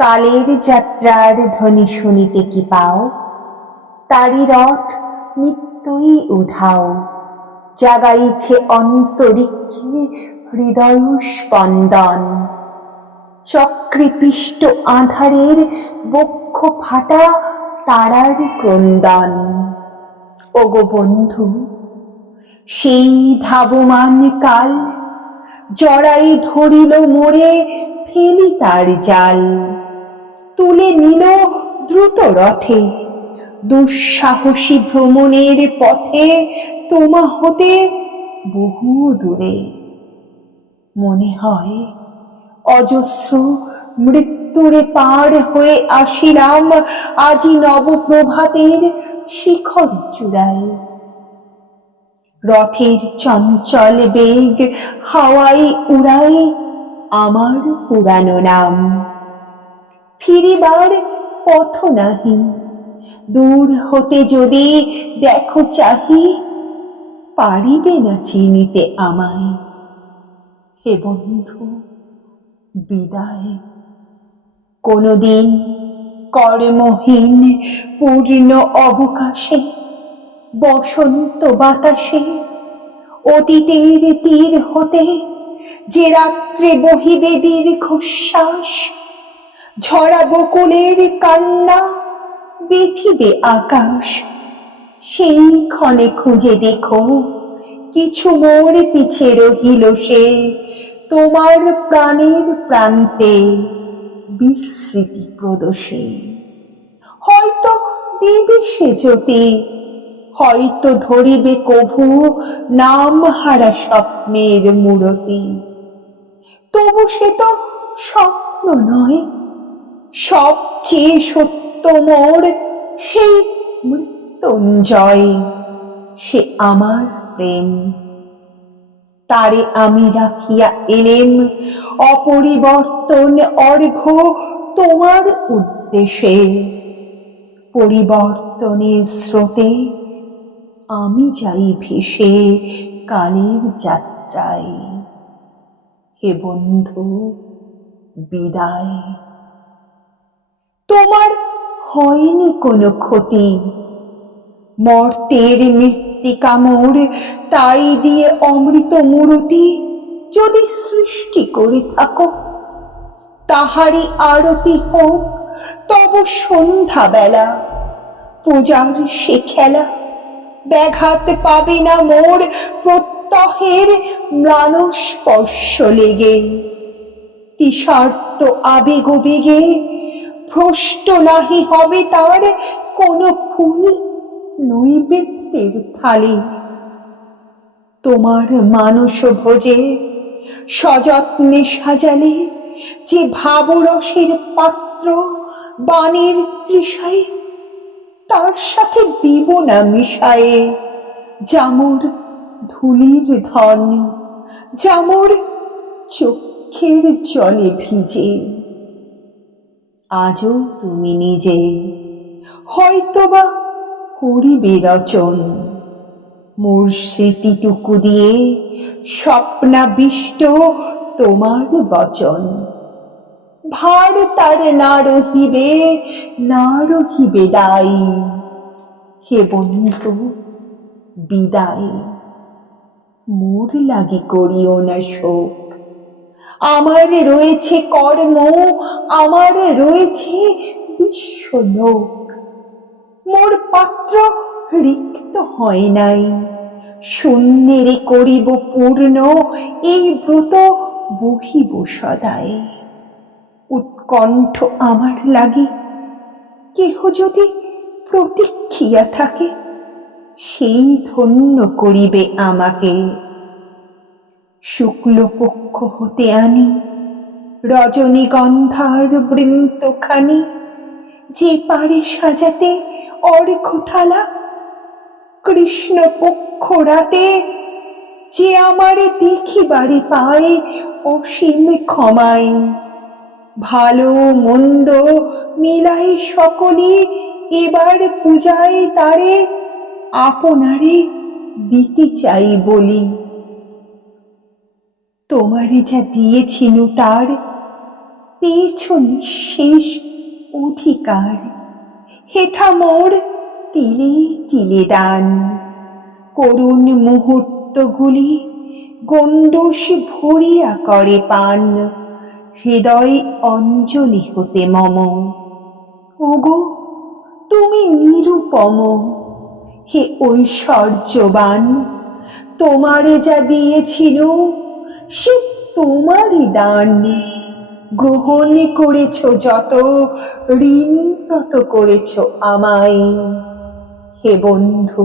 কালের যাত্রার ধ্বনি শুনিতে কি পাও, তারি রথ নিত্যই উধাও, জাগাইছে অন্তরিক্ষে হৃদয় স্পন্দন। চক্রীপৃষ্ট আঁধারের বক্ষ ফাটা তারার ক্রন্দন। ওগো বন্ধু, সেই ধাবমান কাল জড়াই ধরিল মোরে, ফেলি তার জাল। তুলে নিল দ্রুত রথে দুঃসাহসী ভ্রমণের পথে, তোমা হতে বহু দূরে। মনে হয় অজস্র মৃত্যুরে পার হয়ে আসিলাম আজি নবপ্রভাতের শিখর চূড়ায়। রথের চঞ্চল বেগ হাওয়ায় উড়ায় আমার পুরানো নাম। ফিরিবার পথ নাহি, দূর হতে যদি দেখো চাহি, পারিবে না চিনিতে আমায়। হে বন্ধু, বিদায়। কোনদিন কর্মহীন পূর্ণ অবকাশে, বসন্ত বাতাসে, অতীতের তীর হতে যে রাত্রে বহিবে দীর্ঘশ্বাস, ঝরা বকুলের কান্না বেথিবে আকাশ, সেই ক্ষণে খুঁজে দেখো কিছু মোর পিছে রহিল সে, তোমার প্রাণের প্রান্তে বিস্মৃতি প্রদোষে। হয়তো দিবে সে জ্যোতি, হয়তো ধরিবে কভু নাম হারা স্বপ্নের মূরতি। তবু সে তো স্বপ্ন নয়, সবচেয়ে সত্য মোর সেই মৃত্যুঞ্জয়, সে আমার প্রেম। তারে আমি রাখিয়া এলেম অপরিবর্তন অর্ঘ্য তোমার উদ্দেশে। পরিবর্তনের স্রোতে আমি যাই ভেসে কালের যাত্রায়। হে বন্ধু, বিদায়। তোমার হয়নি কোনো ক্ষতি, মর্তের মৃত্তিকা মোর তাই দিয়ে অমৃত মূরতি যদি সৃষ্টি করে থাকো, তাহারই আরতি হোক তব সন্ধ্যা বেলা। পূজার সে খেলা ব্যাঘাত পাবে না মোর প্রত্যহের ম্লান স্পর্শ লেগে। তিসার্ত আবেগ বেগে ভ্রষ্ট নাহি হবে তার কোন ফুল নৈবেদ্যের থালি। তোমার মানস ভোজে সযত্নে সাজালে যে ভাবরসের পাত্র বাণীর তৃষায়, তার সাথে দিব না মিশায়ে জামর ধুলির ধন, জামর চক্ষের জলে ভিজে। আজও তুমি নিজে হয়তোবা করিবে রচন, মোর স্মৃতিটুকু দিয়ে স্বপ্নাবিষ্ট তোমার বচন। ভার তার না রহিবে দায়ী। হে বন্ধু, বিদায়। মোর লাগি করিও না শোক, আমার রয়েছে কর্ম, আমার রয়েছে বিশ্বলোক। মোর পাত্র রিক্ত হয় নাই, শূন্যেরে করিব পূর্ণ এই ব্রত বহিব সদাই। উৎকণ্ঠ আমার লাগি কেহ যদি প্রতীক্ষিয়া থাকে, সেই ধন্য করিবে আমাকে। শুক্লপক্ষ হতে আনি রজনীগন্ধার বৃন্তখানি, যে পারে সাজাতে অর্ঘ্যথালা। কৃষ্ণপক্ষ রাতে যে আমারে দেখিবারে পায় অসীম ক্ষমায়। ভালো মন্দ মিলাই সকলে এবার পূজায় তারে আপনারে দিতে চাই বলি। তোমারে যা দিয়েছিনু তার পেয়েছ নিঃশেষ অধিকার, হেথা মোর তিলে তিলে দান। করুণ মুহূর্তগুলি গণ্ডূষ ভরিয়া করে পান, হৃদয় অঞ্জলি হতে মম। ওগো তুমি নিরুপম, হে ঐশ্বর্যবান, তোমারে যা দিয়েছিল সে তোমারই দান। গ্রহণ করেছ যত, ঋণী তত করেছ আমায়। হে বন্ধু,